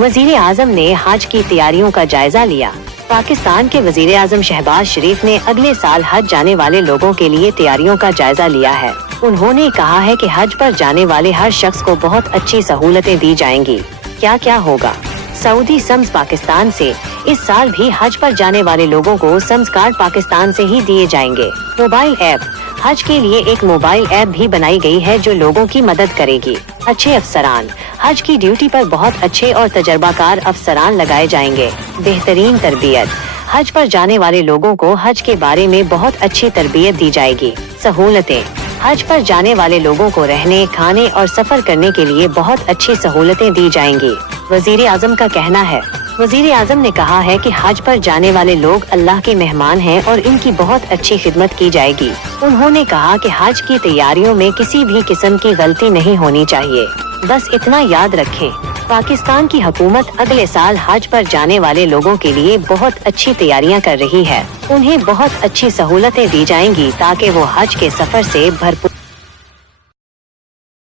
वजीर आजम ने हज की तैयारियों का जायजा लिया। पाकिस्तान के वजीर आजम शहबाज शरीफ ने अगले साल हज जाने वाले लोगों के लिए तैयारियों का जायजा लिया है। उन्होंने कहा है कि हज पर जाने वाले हर शख्स को बहुत अच्छी सहूलतें दी जाएंगी। क्या क्या होगा? सऊदी सम्स पाकिस्तान से इस साल भी हज पर जाने वाले लोगों को सम्स कार्ड पाकिस्तान से ही दिए जाएंगे। मोबाइल ऐप हज के लिए एक मोबाइल ऐप भी बनाई गई है जो लोगों की मदद करेगी। अच्छे अफसरान हज की ड्यूटी पर बहुत अच्छे और तजर्बाकार अफसरान लगाए जाएंगे। बेहतरीन तरबियत हज पर जाने वाले लोगों को हज के बारे में बहुत अच्छी तरबियत दी जाएगी। सहूलतें हज पर जाने वाले लोगों को रहने, खाने और सफर करने के लिए बहुत अच्छी सहूलतें दी जाएंगी। वजीर आजम का कहना है। वजीर आजम ने कहा है कि हज पर जाने वाले लोग अल्लाह के मेहमान हैं और इनकी बहुत अच्छी खिदमत की जाएगी। उन्होंने कहा कि हज की तैयारियों में किसी भी किस्म की गलती नहीं होनी चाहिए। बस इतना याद रखें, पाकिस्तान की हुकूमत अगले साल हज पर जाने वाले लोगों के लिए बहुत अच्छी तैयारियां कर रही है। उन्हें बहुत अच्छी सहूलतें दी जाएंगी ताकि वो हज के सफर से भरपूर